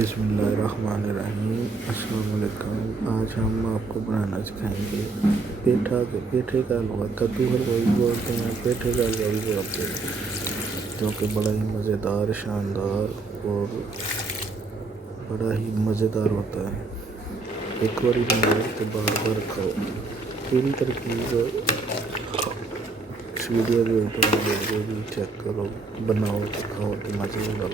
बिस्मिल्लाहिर्रहमानिर्रहीम। अस्सलाम वालेकुम। आज हम आपको बनाना सिखाएंगे पेठे का हलवा। कद्दू हलवा भी बोलते हैं, पेठे का हलवा भी बोलते हैं, जो कि बड़ा ही मज़ेदार, शानदार और बड़ा ही मज़ेदार होता है। एक बार बनाओ तो बार बार खाओ। पूरी तरकीब इस वीडियो के ऊपर भी चेक करो, बनाओ तो खाओ तो मज़े लो।